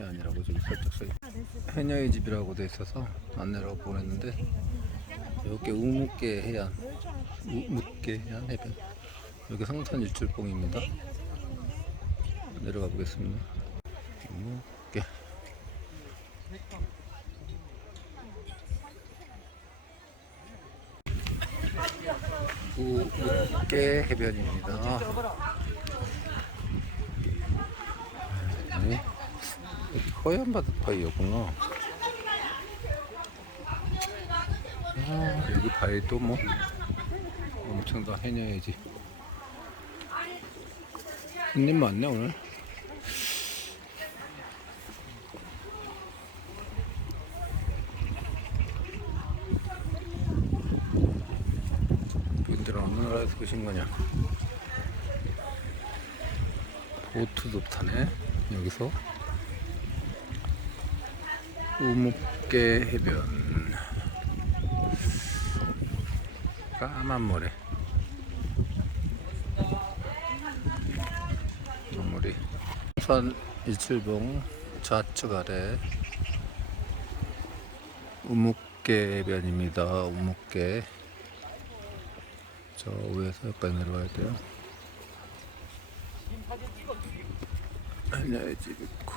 해안이라고 저기 살짝 써있 해녀의 집이라고 돼 있어서 안내라고 보냈는데 여기 우묵계 해안 우묵계 해안 해변. 여기 성산 일출봉입니다. 내려가 보겠습니다. 우묵계 우묵계 해변입니다 네. 여기 허연 바닷가이었구나. 아, 여기 바위도 뭐 엄청 다 해녀야지. 손님 많네 오늘. 오신 거냐? 보트도 타네 여기서 우묵계 해변. 까만 모래. 건물이 산 일출봉 좌측 아래 우묵계 해변입니다. 우묵계. 저 위에서 여기까지 내려와야 돼요. 한야의 집 있고